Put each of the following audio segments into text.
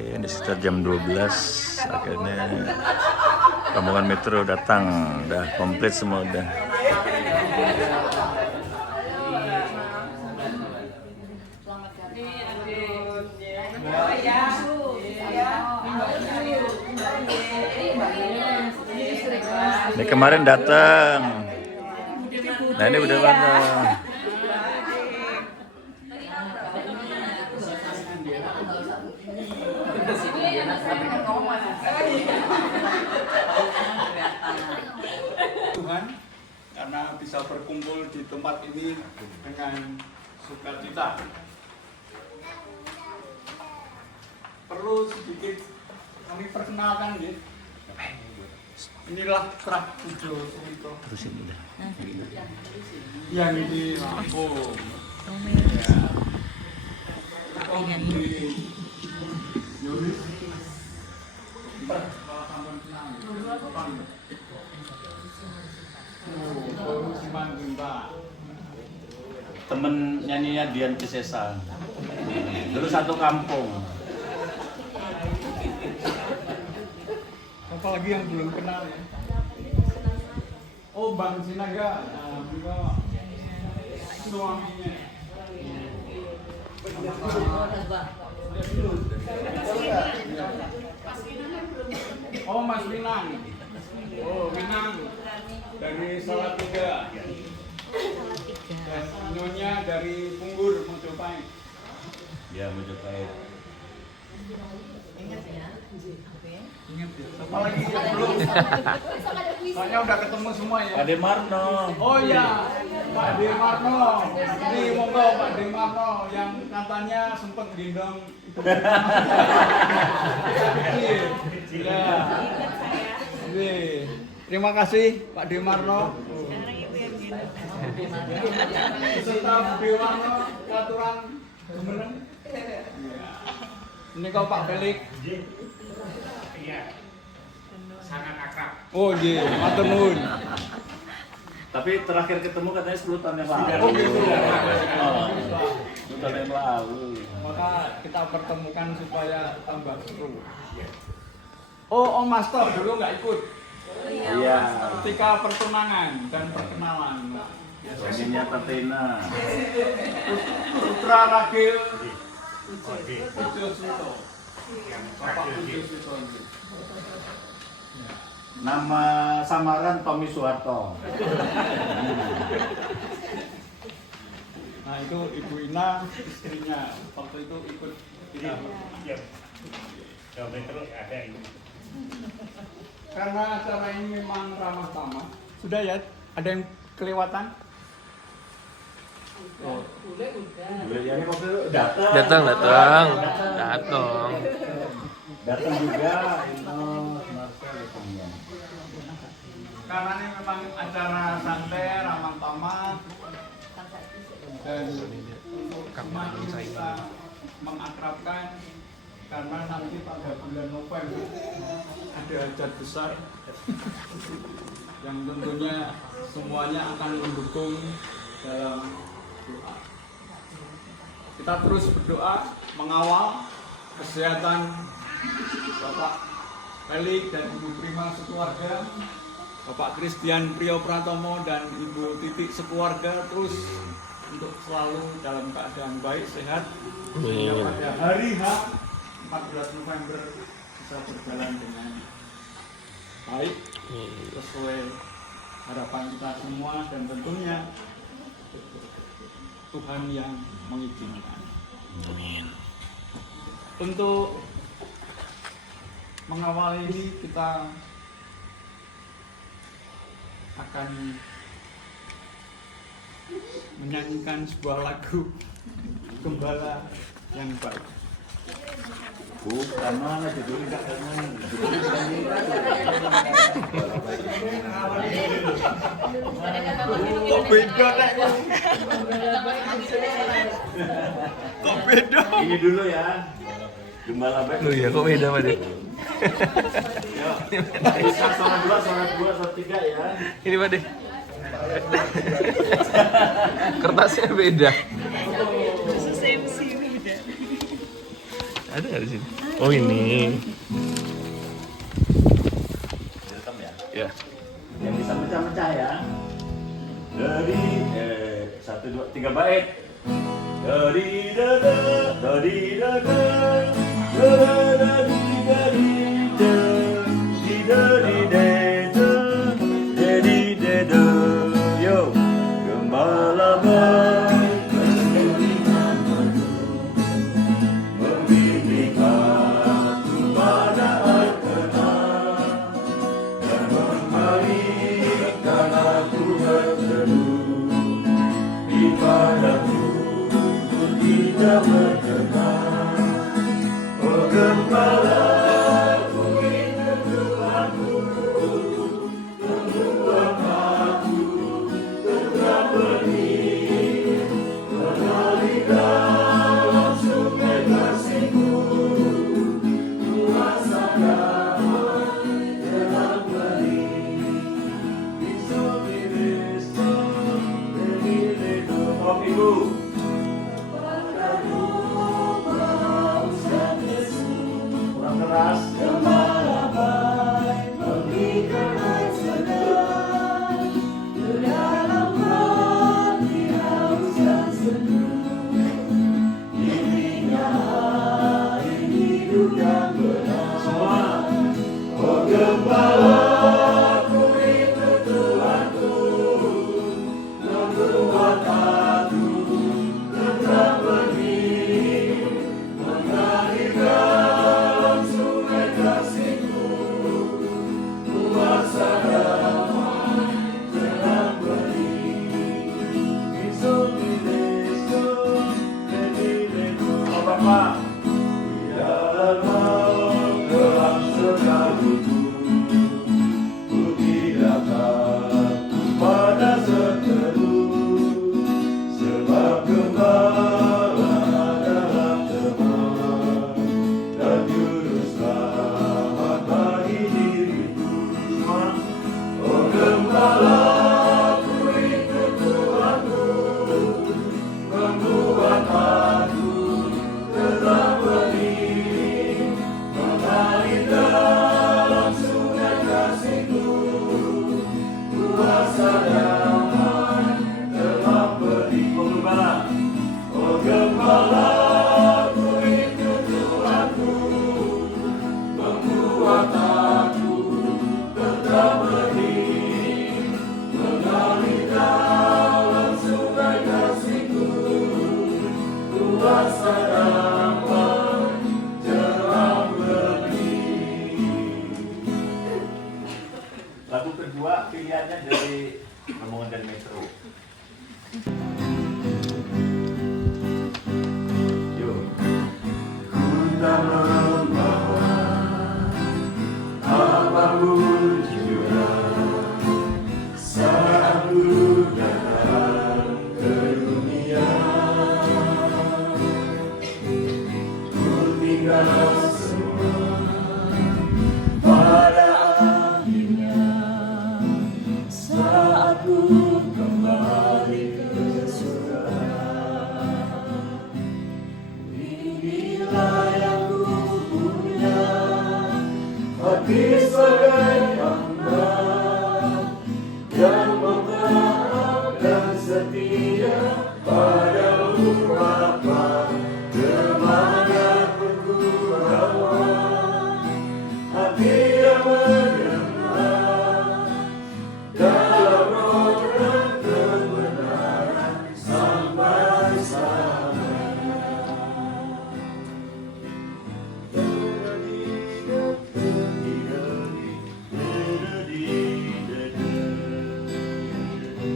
Di sekitar jam 12 akhirnya rombongan metro datang, udah komplit semua udah. Ini kemarin datang. Nah ini udah mana? Tuhan karena bisa berkumpul di tempat ini dengan sukacita. Perlu sedikit kami perkenalkan ya. Inilah Prah Pujo Surito yang di Lampung. Temen nyanyinya Dian Piscesa. Dulu satu kampung. Apalagi yang belum kenal ya. Oh, Bang Sinaga, juga suaminya. Oh, Mas Minang. Oh, Minang dari Salatiga. Dan Nyonya dari Punggur, Mojopahit. Ya, Mojopahit. Ingat ya? Apalagi yang belum. Soalnya udah ketemu semua ya. Pak Demarno. Oh iya, Pak Demarno. Ini monggo Pak Demarno yang katanya sempat gendong itu. Ya. Ini. Terima kasih Pak Demarno. Beserta Bu Dewarno, Katuran Gemeneng. Ini kau Pak Felix. Iya, sangat akrab. Oh iya, matur nuwun. Tapi terakhir ketemu katanya 10 tahun yang lalu. Oh gitu. Oh, 10 tahun yang lalu. Maka kita pertemukan supaya tambah seru. Oh, Om Master dulu nggak ikut Iya. ketika pertunangan dan perkenalan. Suaminya Tatena. Putra Ragil Pujo Suto. Bapak Pujo Suto. Nama samaran Tommy Soeharto. Nah itu Ibu Ina istrinya waktu itu ikut kita. Iya. Coba terus ada ini. Karena acara ini memang ramah tamah. Sudah ya? Ada yang kelewatan? Oh. Beliau waktu itu datang. Datang Datang juga. Marcel datangnya. Karena ini memang acara santai, ramah tamah, dan semakin kita mengakrabkan karena nanti pada bulan November ada hajat besar yang tentunya semuanya akan mendukung dalam doa. Kita terus berdoa mengawal kesehatan Bapak Felix dan Ibu Prima sekeluarga, Bapak Christian Priyo Pratomo dan Ibu Titik sekeluarga terus untuk selalu dalam keadaan baik, sehat, sehingga pada hari H 14 November bisa berjalan dengan baik sesuai harapan kita semua dan tentunya Tuhan yang mengizinkan. Amin. Untuk mengawal ini kita akan menyanyikan sebuah lagu Gembala yang baik. Bukan mana judulnya enggak kenal. Kok beda nek? Kok beda? Ini dulu ya. Gembala baik. Lu ya kok beda Pak De? Bisa suara 2, suara 2, suara 3 ya. Ini Pak De. Kertasnya beda. Ada nggak di sini? Oh ini. Direkam ya. Ya. Yang bisa mecah-mecah ya. Dari 1, 2, 3 bait. Dari dada, dari dada, dari dari dari dari dari dada. Yo, gembala baik memberikan kepada arkena dan memberikan aku berteduh di padaku tidak berkenan. Oh gembala ku itu Tuhanku, membuat aku tetap benih, mengalir dalam sungai kasih-Mu, kuasa damai dalam benih. Bisa diristo, beriledo. Om Ibu. Kurang keras. Gembala baik memberikan air segar ke dalam hati haus dan sendu. Ininya air hidup yang benar. Semua. Oh gembala ku itu Tuhanku, membuat aku tetap benih, mengalir dalam sungai kasih-Mu, kuasa damai dalam benih. Iso dilesto, dediledo. Oh Bapak, di dalam malam gelap sekalipun, ku tidak takut pada seteru, sebab gembala adalah teman dan juru selamat bagi diriku. Semua. Oh gembala ku itu Tuhanku, membuat aku tetap benih, mengalir dalam sungai kasih-Mu, kuasa damai dalam benih. Oh gembala, oh gembala ku itu Tuhanku, membuat aku tetap benih, mengalir dalam sungai kasih-Mu, kuasa damai dalam benih. Lagu kedua pilihannya dari Rombongan dan Metro. Yo. Ku tak membawa apapun juga saat ku datang ke dunia. Ku tinggal semua pada akhirnya saat ku kembali ke surga. Inilah yang ku punya, hati sebagai hamba yang mengharap dan setia padamu Bapa. Kemanapun ku bawa, hati yang menyembah dalam roh dan kebenaran sampai-sampai.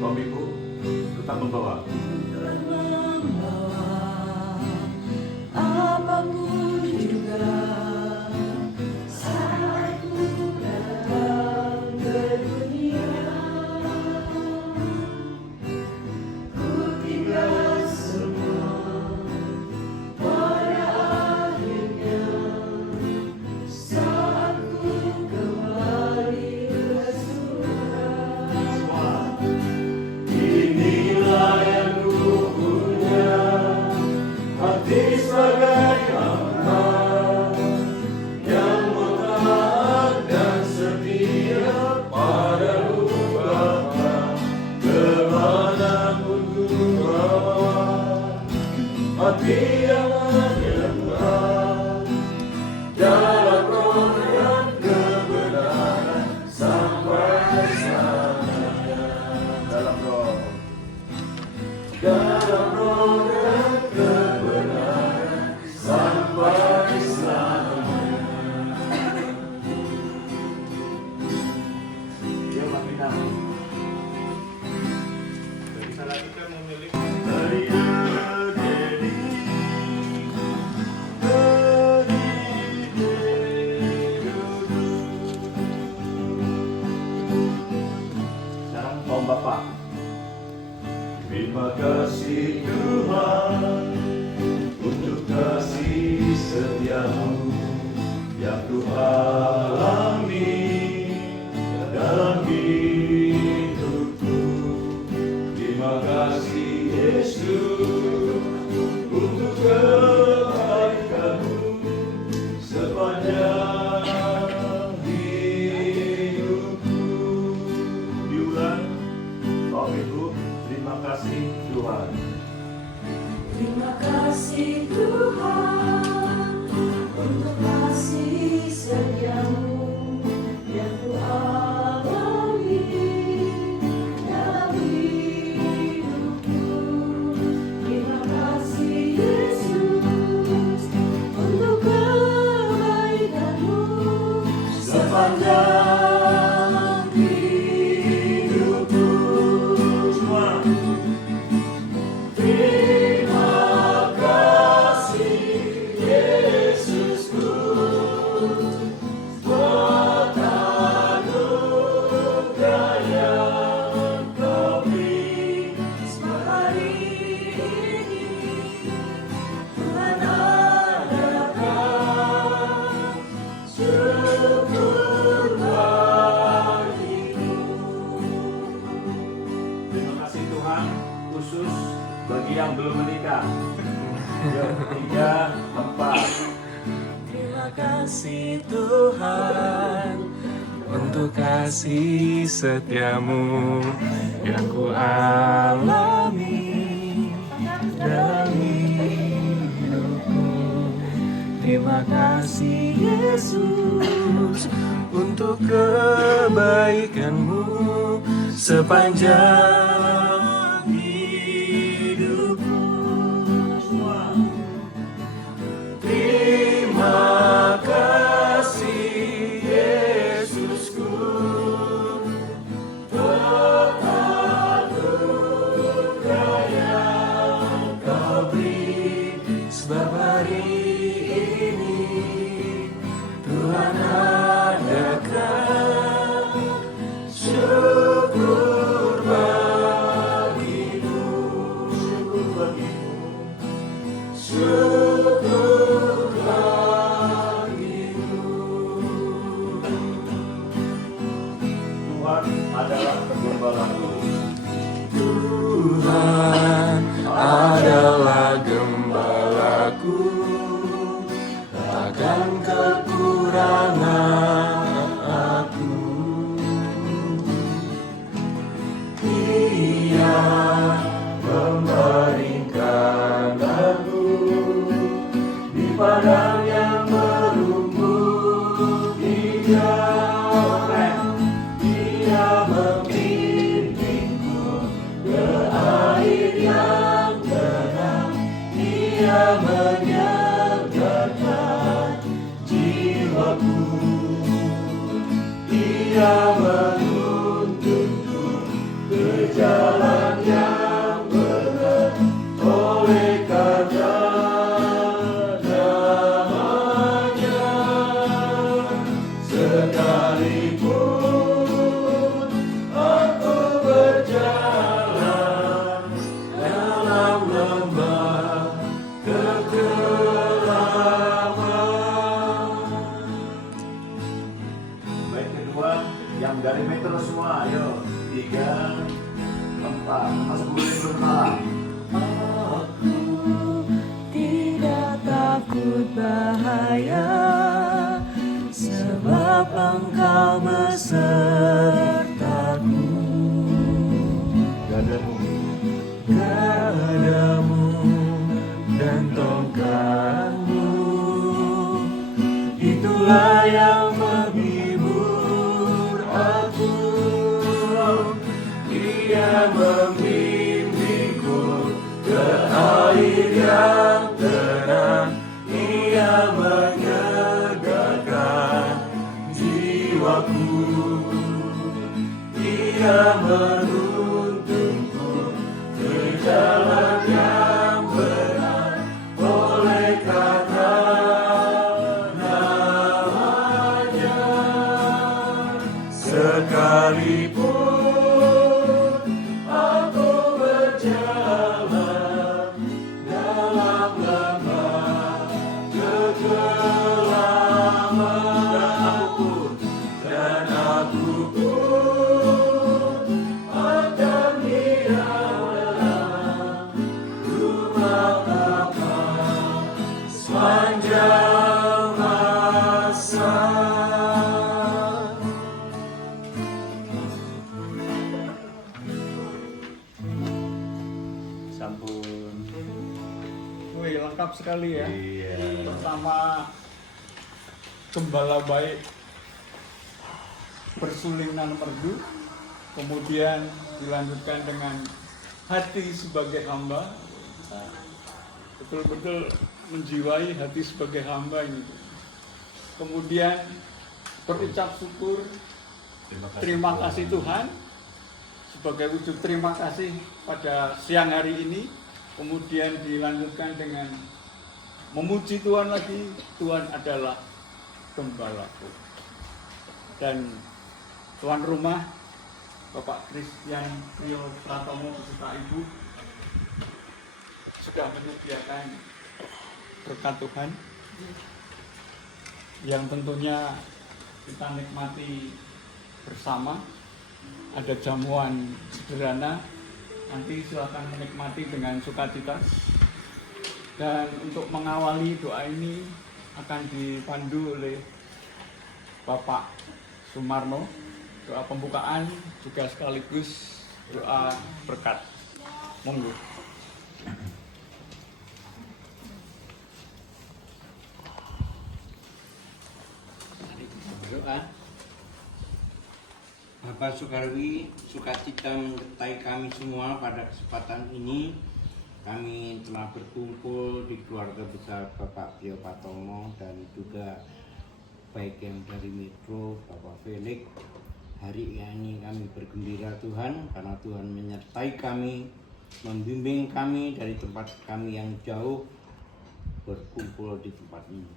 Om Ibu tetap membawa. Apapun juga saat ku datang ke dunia, ku tinggal semua pada akhirnya saat ku kembali ke surga. Inilah yang ku punya, hati sebagai hamba yang menyembah dalam roh dan kebenaran sampai selamanya. dalam roh. Dalam roh dan kebenaran sampai selamanya. Dia makin nama. Salah kita memilih Sekarang Om Bapak. Terima kasih Tuhan untuk kasih setiamu yang Ku alami dalam hidupku. Terima kasih Yesus untuk kebaikanmu sepanjang hidupku. Diulang. Bapak Ibu, terima kasih Tuhan. Terima kasih Tuhan untuk kasih setiamu yang Ku alami dalam hidupku. Terima kasih Yesus untuk kebaikanmu sepanjang hidupku. Semua. Terima kasih Yesusku buat anugerah yang Kau beri hari ini. Tuhan adakan syukur bagimu. Terima kasih Tuhan, khusus bagi yang belum menikah. Yuk, 3, 4. Terima kasih Tuhan untuk kasih setiamu yang ku alami dalam hidupku. Terima kasih Yesus untuk kebaikanmu sepanjang hidupku. Terima kasih Yesusku buat anugerah yang Kau beri. Sebab hari ini Tuhan adakan syukur bagimu. Syukur bagimu. Syukur bagimu. Tuhan adalah gembalaku. Tuhan adalah gembalaku, takkan kekurangan aku. Ia membaringkan aku di padang yang berumur hijau. Ia membimbingku ke air yang tenang. Ia menyegarkan jiwaku. Ia menuntunku ke jalan yang benar oleh karena namanya. Sekalipun aku berjalan dalam lembah kekelaman. Baik, kedua yang dari metro semua, ayo 3, 4. Masuk dulu yang bermalam. Aku tidak takut bahaya, sebab Engkau besertaku. Gadamu. Gadamu dan Ia membimbingku ke air yang tenang. Ia menyegarkan jiwaku. Ia menuntunku ke jalan yang benar oleh karena namanya. Sekalipun aku berjalan dalam lembah kegelapan, dan aku pun akan diam rumah Bapa sepanjang masa. Sampun. Wih, lengkap sekali ya. Iya. Pertama gembala baik bersulinan merdu, kemudian dilanjutkan dengan hati sebagai hamba. Betul-betul menjiwai hati sebagai hamba ini. Kemudian berucap syukur, terima kasih Tuhan, sebagai wujud terima kasih pada siang hari ini. Kemudian dilanjutkan dengan memuji Tuhan lagi. Tuhan adalah gembalaku. Dan tuan rumah Bapak Christian Rio Pratomo beserta Ibu sudah menyediakan berkat Tuhan yang tentunya kita nikmati bersama. Ada jamuan sederhana, nanti silakan menikmati dengan sukacita. Dan untuk mengawali doa ini akan dipandu oleh Bapak Sumarno, doa pembukaan juga sekaligus doa berkat. Monggo. Berdoa. Bapak Sukarwi, sukacita menyertai kami semua pada kesempatan ini. Kami telah berkumpul di keluarga besar Bapak Rio Pratomo dan juga baik yang dari Metro, Bapak Felix. Hari ini kami bergembira Tuhan karena Tuhan menyertai kami, membimbing kami dari tempat kami yang jauh berkumpul di tempat ini.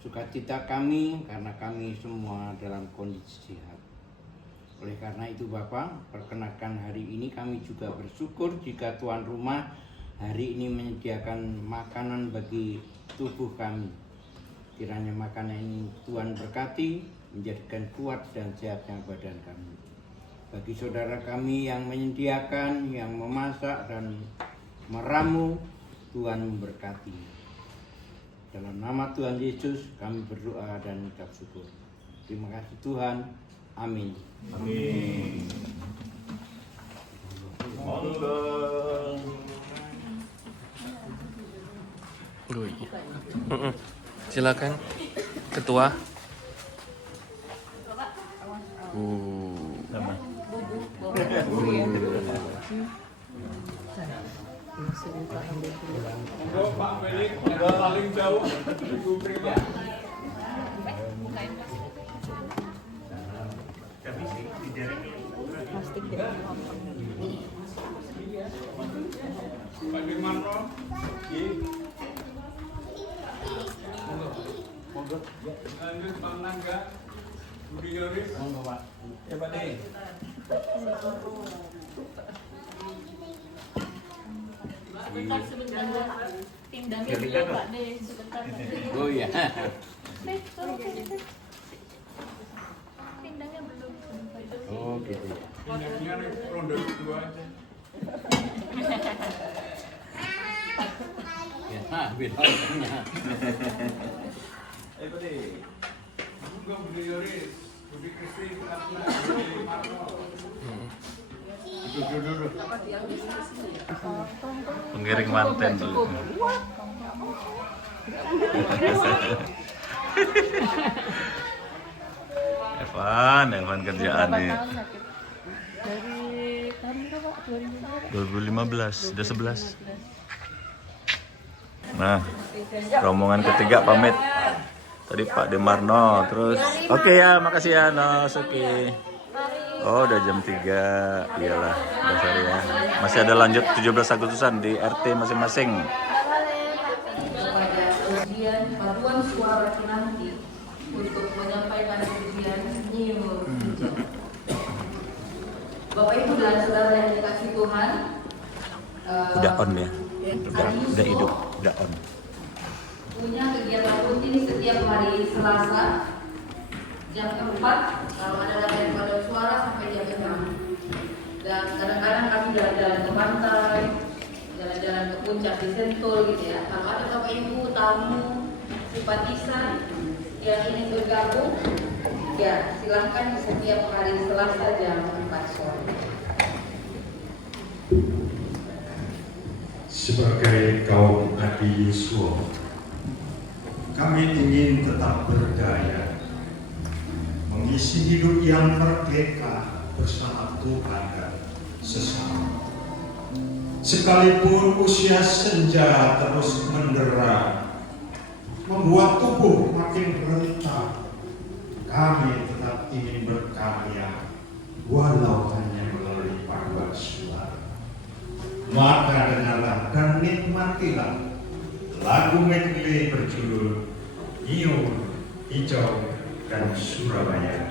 Sukacita kami karena kami semua dalam kondisi sehat. Oleh karena itu Bapak, perkenalkan hari ini kami juga bersyukur jika tuan rumah hari ini menyediakan makanan bagi tubuh kami. Kiranya makanan ini Tuhan berkati, menjadikan kuat dan sehatnya badan kami. Bagi saudara kami yang menyediakan, yang memasak dan meramu, Tuhan memberkati. Dalam nama Tuhan Yesus kami berdoa dan ucap syukur. Terima kasih Tuhan. Amin. Amin. Monggo. Silakan ketua. Sama. Monggo Pak Felix, ada paling jauh Ibu Prima. Pak Dirmanto, monggo. Lanjut Pak Nangga, Budi Yoris. Monggo Pak. Ya Pak De. Sebentar tindangnya dulu Pak deh sebentar. Oh iya. Tindangnya belum. Oh gitu. Pindahnya ronde kedua aja. Ya, beda. Pak De. Monggo Budi Yoris, Budi Kristi, Ratna, Budi Marno. Duduk. Penggiring manten dulu. Evan kerjaan nih. Dari 2015, udah 11. Nah, rombongan ketiga pamit. Tadi Pak Demarno, terus oke ya, makasih ya Nos, oke. Oh, udah jam 3. Iyalah, udah sore ya. Masih ada lanjut 17 Agustusan di RT masing-masing. Ujian paduan suara nanti untuk menyampaikan ujian New Hijau. Bapak Ibu dan Saudara yang dikasih Tuhan, Udah on ya, udah hidup, udah on. punya kegiatan rutin setiap hari Selasa jam 4 kalau ada latihan paduan suara sampai jam 6. Dan kadang-kadang kami jalan-jalan ke pantai, jalan-jalan ke puncak di Sentul gitu ya. Kalau ada Bapak Ibu tamu simpatisan yang ingin bergabung, ya silahkan di setiap hari Selasa jam 4 sore. Sebagai kaum Adi Yusua, kami ingin tetap berdaya, mengisi hidup yang merdeka bersama Tuhan dan sesama. Sekalipun usia senja terus mendera, membuat tubuh makin rentah, kami tetap ingin berkarya, walau hanya melalui paduan suara. Maka dengarlah dan nikmatilah lagu medley berjudul New Hijau dan Surabaya.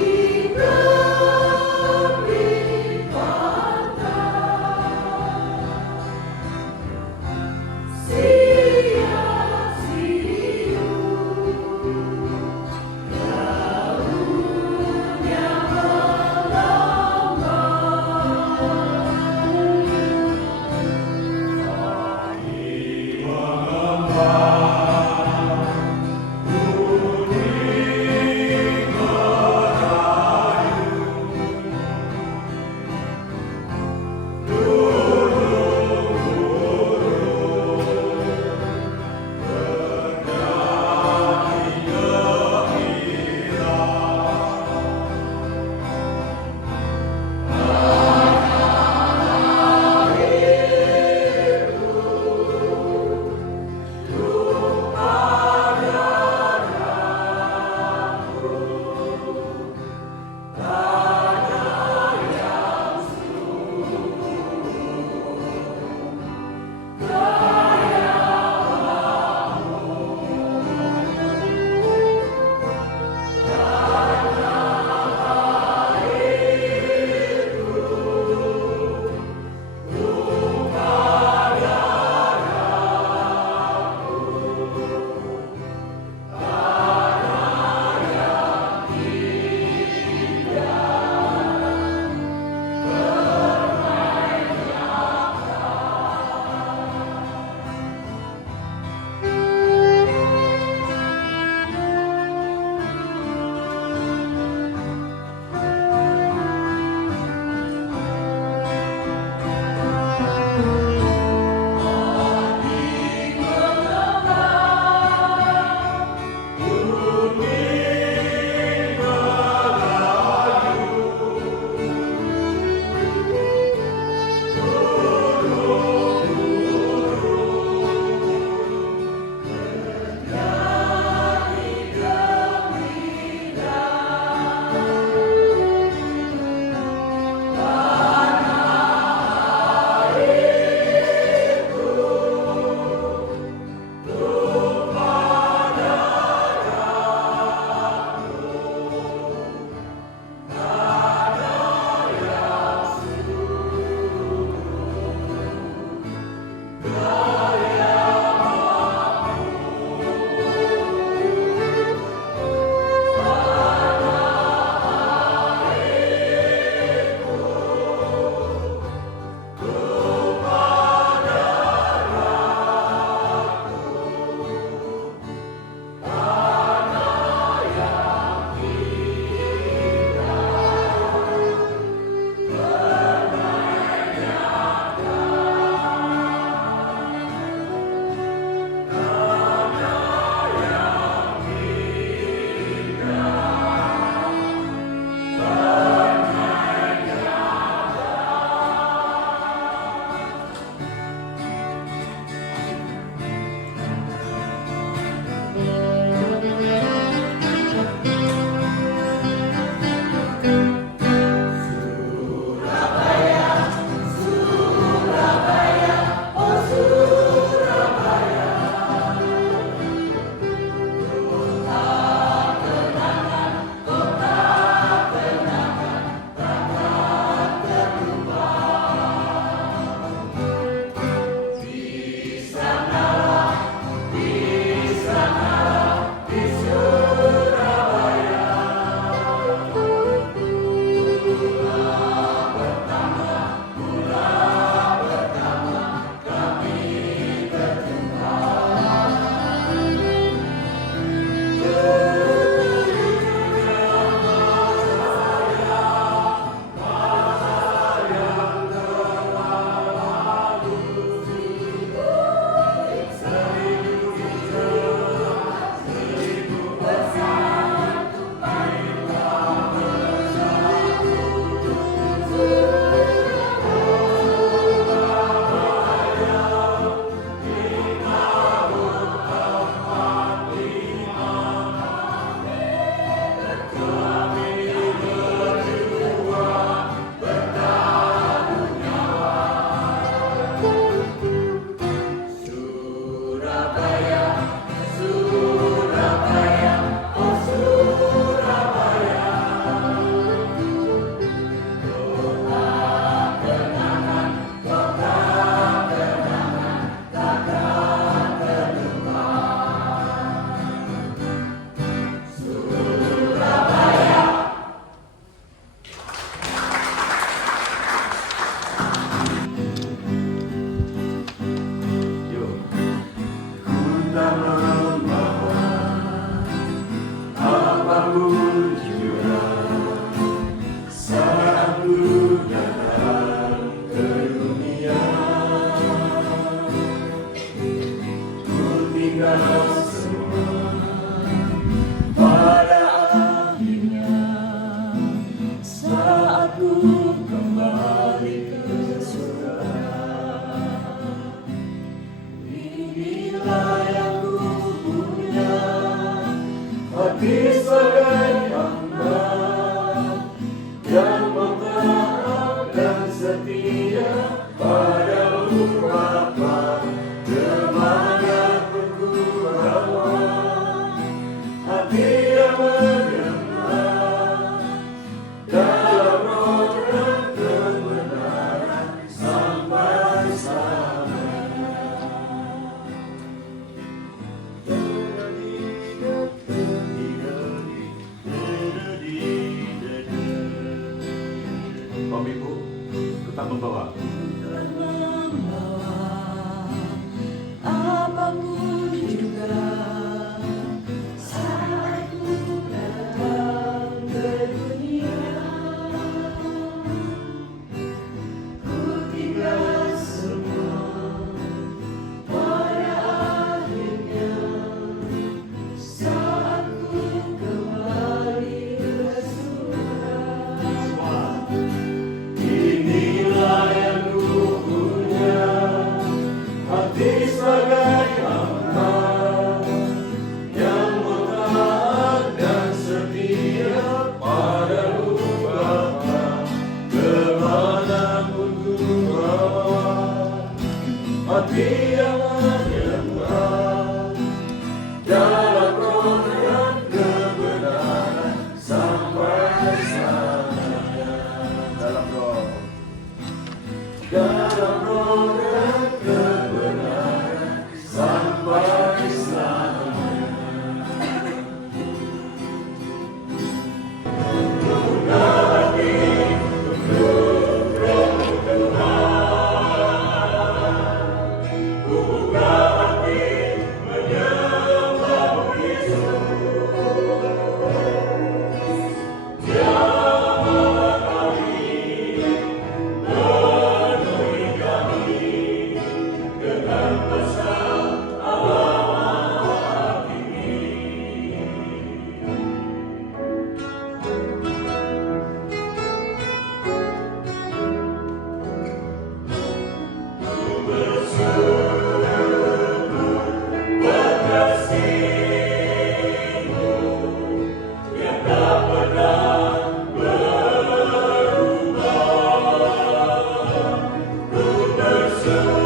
Hijau, membawa. Apapun juga saat ku datang ke dunia, ku tinggal semua pada akhirnya saat ku kembali ke surga. Inilah yang ku punya, hati sebagai hamba yang taat dan setia pada Bapa kemanapun ku bawa. Hati yang menyembah dalam roh dan kebenaran sampai selamanya. Dalam roh. Dalam roh dan kebenaran sampai selamanya. Buka hati untuk rohmu Tuhan, buka hati menyembah Yesus. Jamah kami, penuhi kami dengan pesan alamat ini. Ku bersyukur buat kasih-Mu yang tak pernah berubah. Ku bersyukur